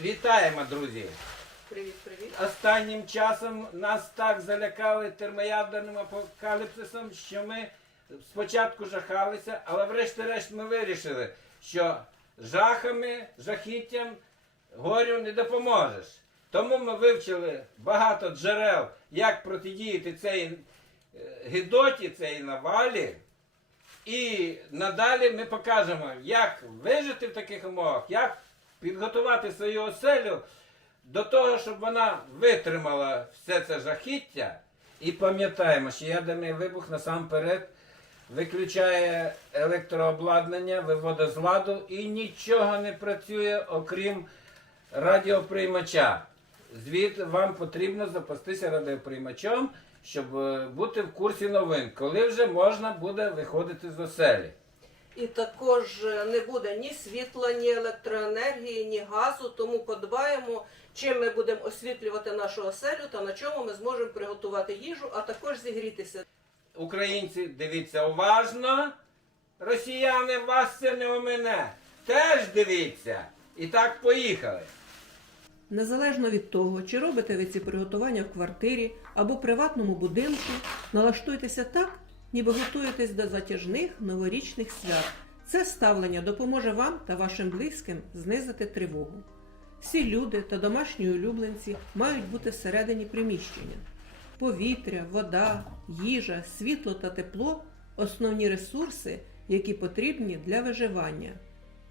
Вітаємо, друзі! Привіт, привіт. Останнім часом нас так залякали термоядерним апокаліпсисом, що ми спочатку жахалися, але врешті-решт ми вирішили, що жахами, жахіттям горю не допоможеш. Тому ми вивчили багато джерел, як протидіяти цій е, гидоті, цій навалі. І надалі ми покажемо, як вижити в таких умовах, як підготувати свою оселю до того, щоб вона витримала все це жахіття. І пам'ятаємо, що ядерний вибух насамперед виключає електрообладнання, виводить з ладу і нічого не працює, окрім радіоприймача. Звід вам потрібно запастися радіоприймачом, щоб е, бути в курсі новин, коли вже можна буде виходити з оселі. І також е, не буде ні світла, ні електроенергії, ні газу, тому подбаємо, чим ми будемо освітлювати нашу оселю та на чому ми зможемо приготувати їжу, а також зігрітися. Українці, дивіться уважно. Росіяни, вас це не омине. Теж дивіться. І так поїхали. Незалежно від того, чи робите ви ці приготування в квартирі або приватному будинку, налаштуйтеся так, ніби готуєтесь до затяжних новорічних свят. Це ставлення допоможе вам та вашим близьким знизити тривогу. Всі люди та домашні улюбленці мають бути всередині приміщення. Повітря, вода, їжа, світло та тепло основні ресурси, які потрібні для виживання.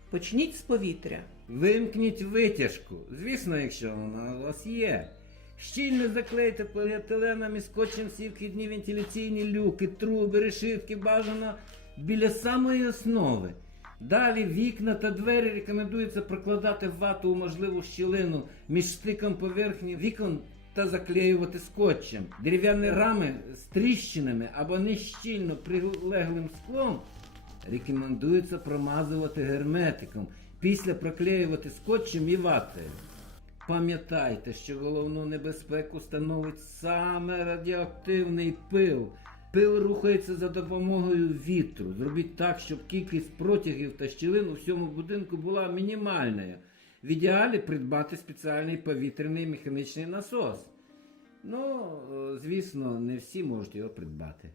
Почніть з повітря. Вимкніть витяжку. Звісно, якщо вона у вас є. Щільно заклейте поліетиленом і скотчем всі вхідні вентиляційні люки, труби, решітки бажано біля самої основи. Далі вікна та двері рекомендується прокладати вату у можливу щілину між стиком поверхні вікон та заклеювати скотчем. Дерев'яні рами з тріщинами або нещільно прилеглим склом рекомендується промазувати герметиком, після проклеювати скотчем і ватою. Пам'ятайте, що головну небезпеку становить саме радіоактивний пил. Пил рухається за допомогою вітру. Зробіть так, щоб кількість протягів та щілин у всьому будинку була мінімальною. В ідеалі придбати спеціальний повітряний механічний насос. Ну, е, звісно, не всі можуть його придбати.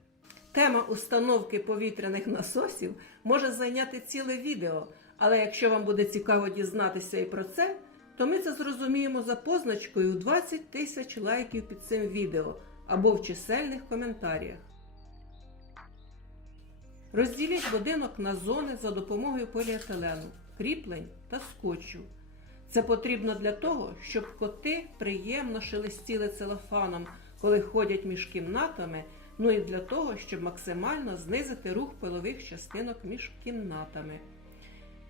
Тема установки повітряних насосів може зайняти ціле відео, але якщо вам буде цікаво дізнатися і про це, то ми це зрозуміємо за позначкою в 20 тисяч лайків під цим відео або в чисельних коментарях. Розділіть будинок на зони за допомогою поліетилену, кріплень та скотчу. Це потрібно для того, щоб коти приємно шелестіли целофаном, коли ходять між кімнатами, ну і для того, щоб максимально знизити рух пилових частинок між кімнатами.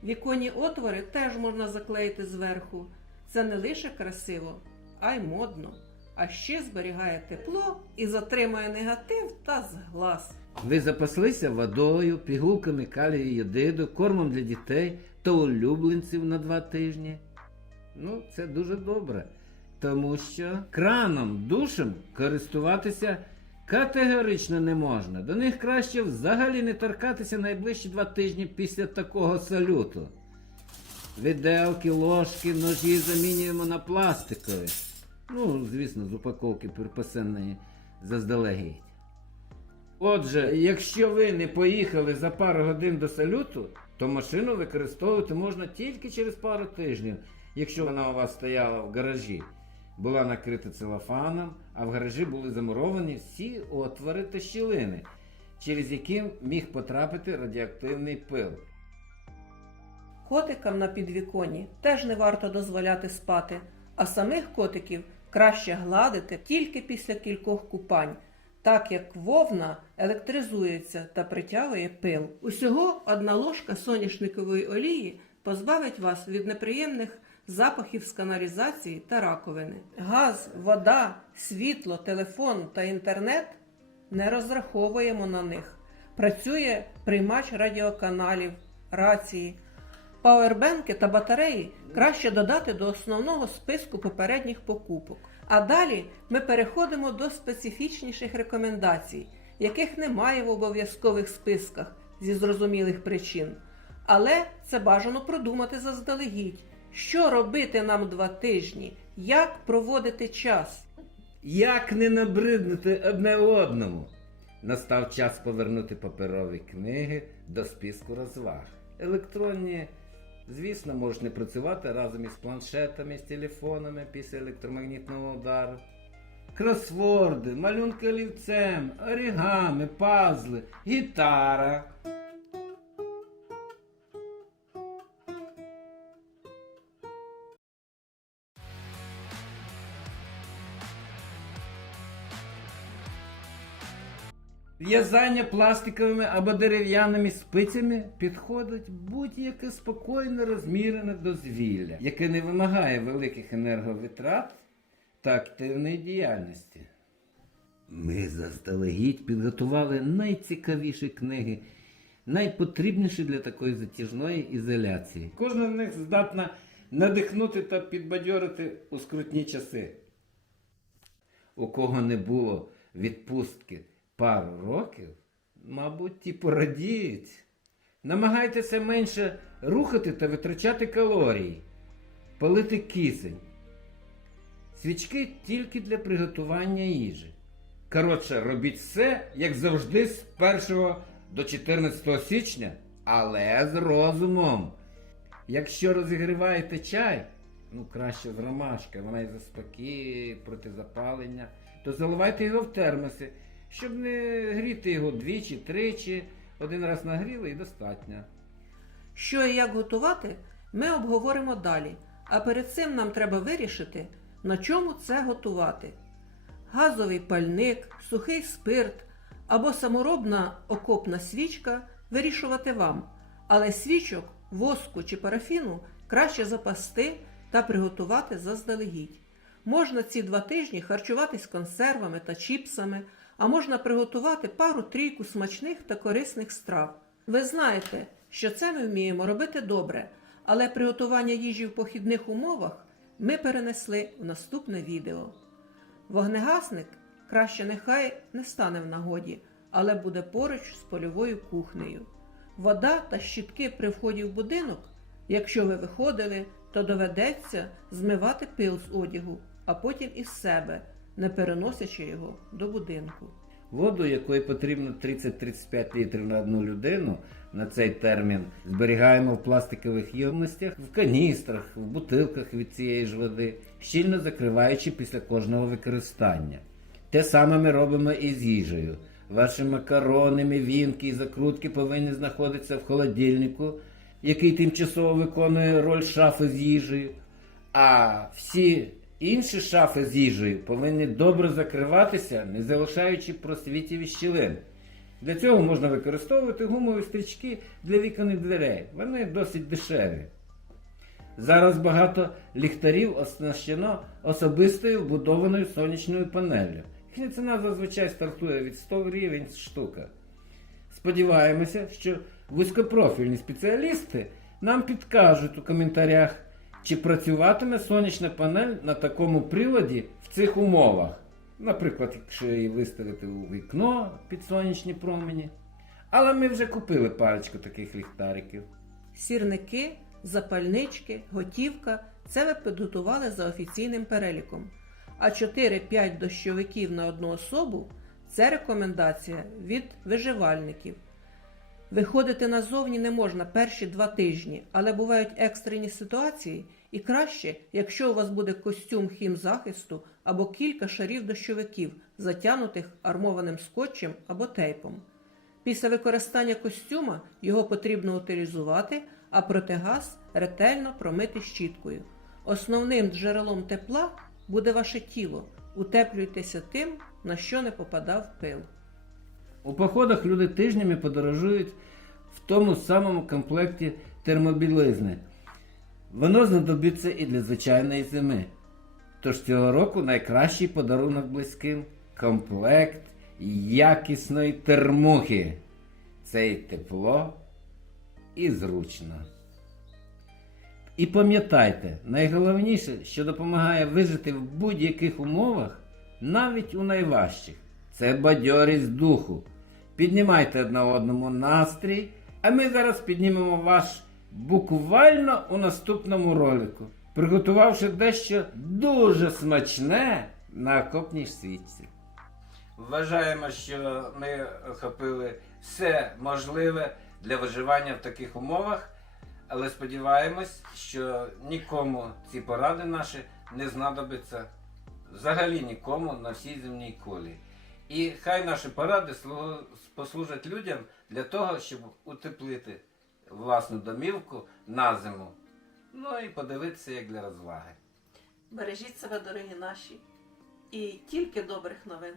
Віконні отвори теж можна заклеїти зверху. Це не лише красиво, а й модно. А ще зберігає тепло і затримує негатив та зглаз. Ви запаслися водою, пігулками калію єдиду, кормом для дітей та улюбленців на два тижні. Ну, це дуже добре. Тому що краном, душем користуватися категорично не можна. До них краще взагалі не торкатися найближчі два тижні після такого салюту. Виделки, ложки, ножі замінюємо на пластикові. Ну, звісно, з упаковки припасеної заздалегідь. Отже, якщо ви не поїхали за пару годин до салюту, то машину використовувати можна тільки через пару тижнів, якщо вона у вас стояла в гаражі, була накрита целофаном, а в гаражі були замуровані всі отвори та щілини, через які міг потрапити радіоактивний пил. Котикам на підвіконні теж не варто дозволяти спати, а самих котиків краще гладити тільки після кількох купань, так як вовна електризується та притягує пил. Усього одна ложка соняшникової олії позбавить вас від неприємних запахів з каналізації та раковини. Газ, вода, світло, телефон та інтернет не розраховуємо на них. Працює приймач радіоканалів, рації. Пауербенки та батареї краще додати до основного списку попередніх покупок. А далі ми переходимо до специфічніших рекомендацій, яких немає в обов'язкових списках зі зрозумілих причин. Але це бажано продумати заздалегідь, Що робити нам два тижні? Як проводити час? Як не набриднути одне одному? Настав час повернути паперові книги до списку розваг. Електронні, звісно, можеш не працювати разом із планшетами, з телефонами після електромагнітного удару. Кросворди, малюнки олівцем, орігами, пазли, гітара. В'язання пластиковими або дерев'яними спицями підходить будь-яке спокійне розмірене дозвілля, яке не вимагає великих енерговитрат та активної діяльності. Ми заздалегідь підготували найцікавіші книги, найпотрібніші для такої затяжної ізоляції. Кожна з них здатна надихнути та підбадьорити у скрутні часи. У кого не було відпустки пару років, мабуть, ті порадіють. Намагайтеся менше рухати та витрачати калорії, палити кисень. Свічки тільки для приготування їжі. Коротше, робіть все, як завжди, з 1 до 14 січня, але з розумом. Якщо розігріваєте чай, ну краще з ромашки, вона і заспокіює, проти запалення, то заливайте його в термоси, щоб не гріти його двічі, тричі, один раз нагріли і достатньо. Що і як готувати, ми обговоримо далі. А перед цим нам треба вирішити, на чому це готувати. Газовий пальник, сухий спирт або саморобна окопна свічка вирішувати вам. Але свічок, воску чи парафіну краще запасти та приготувати заздалегідь. Можна ці два тижні харчуватись консервами та чіпсами, а можна приготувати пару-трійку смачних та корисних страв. Ви знаєте, що це ми вміємо робити добре, але приготування їжі в похідних умовах ми перенесли в наступне відео. Вогнегасник краще нехай не стане в нагоді, але буде поруч з польовою кухнею. Вода та щітки при вході в будинок, якщо ви виходили, то доведеться змивати пил з одягу, а потім із себе, не переносячи його до будинку. Воду, якої потрібно 30-35 літрів на одну людину, на цей термін зберігаємо в пластикових ємностях, в каністрах, в бутилках від цієї ж води, щільно закриваючи після кожного використання. Те саме ми робимо і з їжею. Ваші макарони, мівінки і закрутки повинні знаходитися в холодильнику, який тимчасово виконує роль шафи з їжею. А всі інші шафи з їжею повинні добре закриватися, не залишаючи просвітів і щілин. Для цього можна використовувати гумові стрічки для вікон і дверей. Вони досить дешеві. Зараз багато ліхтарів оснащено особистою вбудованою сонячною панеллю. Їхня ціна зазвичай стартує від 100 гривень штука. Сподіваємося, що вузькопрофільні спеціалісти нам підкажуть у коментарях, чи працюватиме сонячна панель на такому приладі в цих умовах. Наприклад, якщо її виставити у вікно під сонячні промені. Але ми вже купили парочку таких ліхтариків. Сірники, запальнички, готівка це ви підготували за офіційним переліком. А 4-5 дощовиків на одну особу це рекомендація від виживальників. Виходити назовні не можна перші два тижні, але бувають екстрені ситуації, і краще, якщо у вас буде костюм хімзахисту або кілька шарів дощовиків, затянутих армованим скотчем або тейпом. Після використання костюма його потрібно утилізувати, а протигаз ретельно промити щіткою. Основним джерелом тепла буде ваше тіло. Утеплюйтеся тим, на що не попадав пил. У походах люди тижнями подорожують в тому самому комплекті термобілизни. Воно знадобиться і для звичайної зими. Тож цього року найкращий подарунок близьким комплект якісної термухи. Це і тепло, і зручно. І пам'ятайте, найголовніше, що допомагає вижити в будь-яких умовах, навіть у найважчих, це бадьорість духу. Піднімайте одне одному настрій, а ми зараз піднімемо ваш буквально у наступному ролику, приготувавши дещо дуже смачне на окопній свічці. Вважаємо, що ми охопили все можливе для виживання в таких умовах, але сподіваємось, що нікому ці поради наші не знадобляться взагалі нікому на всій земній колі. І хай наші поради послужать людям для того, щоб утеплити власну домівку на зиму. Ну і подивитися як для розваги. Бережіть себе, дорогі наші, і тільки добрих новин.